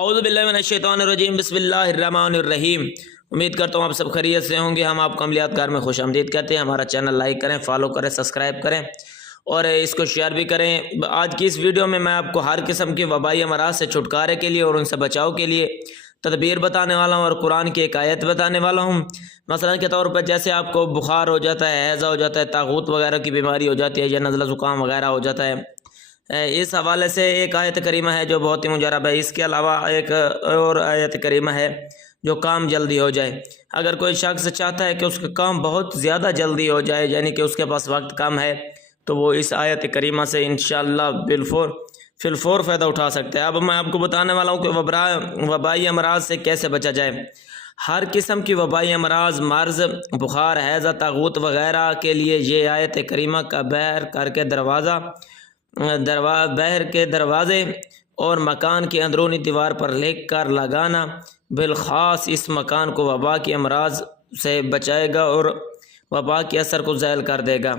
اعوذ باللہ من الشیطان الرجیم بسم اللہ الرحمن الرحیم۔ امید کرتا ہوں آپ سب خیریت سے ہوں گے۔ ہم آپ کو عملیات گار میں خوش آمدید کہتے ہیں۔ ہمارا چینل لائک کریں، فالو کریں، سبسکرائب کریں اور اس کو شیئر بھی کریں۔ آج کی اس ویڈیو میں آپ کو ہر قسم کے وبائی امراض سے چھٹکارے کے لیے اور ان سے بچاؤ کے لیے تدبیر بتانے والا ہوں اور قرآن کی ایک آیت بتانے والا ہوں۔ مثلا کے طور پر جیسے آپ کو بخار ہو جاتا ہے، ہیضہ ہو جاتا ہے، طاغوت وغیرہ کی بیماری ہو جاتی ہے یا نزلہ زکام وغیرہ ہو جاتا ہے، اس حوالے سے ایک آیت کریمہ ہے جو بہت ہی مجرب ہے۔ اس کے علاوہ ایک اور آیت کریمہ ہے جو کام جلدی ہو جائے۔ اگر کوئی شخص چاہتا ہے کہ اس کا کام بہت زیادہ جلدی ہو جائے، یعنی کہ اس کے پاس وقت کم ہے، تو وہ اس آیت کریمہ سے انشاءاللہ فی الفور فائدہ اٹھا سکتے ہیں۔ اب میں آپ کو بتانے والا ہوں کہ وبائی امراض سے کیسے بچا جائے۔ ہر قسم کی وبائی امراض، مرض، بخار، ہیضہ، طاغوت وغیرہ کے لیے یہ آیت کریمہ کا بہر کے دروازے اور مکان کی اندرونی دیوار پر لکھ کر لگانا بالخاص اس مکان کو وبا کی امراض سے بچائے گا اور وبا کے اثر کو زائل کر دے گا۔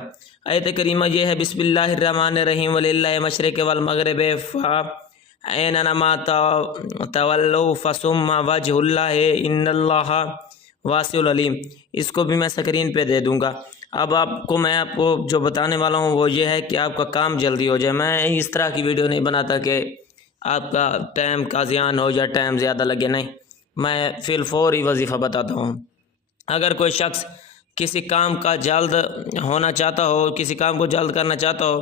آیت کریمہ یہ ہے، بسم اللہ الرحمن الرحیم، وللہ مشرق والمغرب فأینما تولوا فثم وجہ اللہ ان اللہ واسع علیم۔ اس کو بھی میں سکرین پہ دے دوں گا۔ اب میں آپ کو جو بتانے والا ہوں وہ یہ ہے کہ آپ کا کام جلدی ہو جائے۔ میں اس طرح کی ویڈیو نہیں بناتا کہ آپ کا ٹائم کا زیان ہو یا ٹائم زیادہ لگے، نہیں، میں فی الفور ہی وظیفہ بتاتا ہوں۔ اگر کوئی شخص کسی کام کا جلد ہونا چاہتا ہو، کسی کام کو جلد کرنا چاہتا ہو،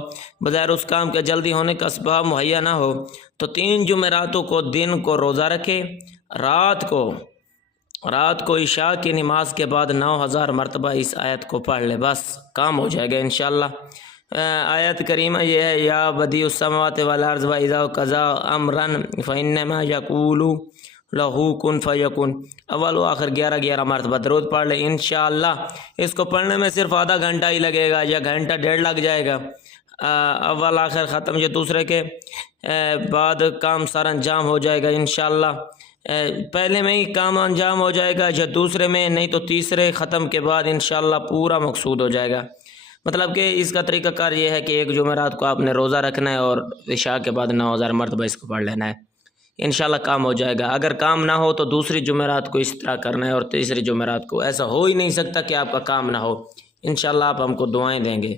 بظاہر اس کام کے جلدی ہونے کا اسباب مہیا نہ ہو، تو 3 جمعراتوں کو دن کو روزہ رکھے، رات کو عشاء کی نماز کے بعد 9000 مرتبہ اس آیت کو پڑھ لے، بس کام ہو جائے گا انشاءاللہ۔ آیت کریمہ یہ ہے، یا بدیع السماوات والارض واذا قضى امرا فانما يقول له کن فیکن، اول و آخر 11 مرتبہ درود پڑھ لے انشاءاللہ۔ اس کو پڑھنے میں صرف آدھا گھنٹہ ہی لگے گا یا گھنٹہ ڈیڑھ لگ جائے گا، اول آخر ختم یا دوسرے کے بعد کام سر انجام ہو جائے گا انشاءاللہ۔ پہلے میں ہی کام انجام ہو جائے گا یا دوسرے میں، نہیں تو تیسرے ختم کے بعد انشاءاللہ پورا مقصود ہو جائے گا۔ مطلب کہ اس کا طریقہ کار یہ ہے کہ 1 جمعرات کو آپ نے روزہ رکھنا ہے اور عشاء کے بعد 9000 مرتبہ اس کو پڑھ لینا ہے، انشاءاللہ کام ہو جائے گا۔ اگر کام نہ ہو تو دوسری جمعرات کو اس طرح کرنا ہے اور تیسری جمعرات کو۔ ایسا ہو ہی نہیں سکتا کہ آپ کا کام نہ ہو۔ انشاءاللہ آپ ہم کو دعائیں دیں گے۔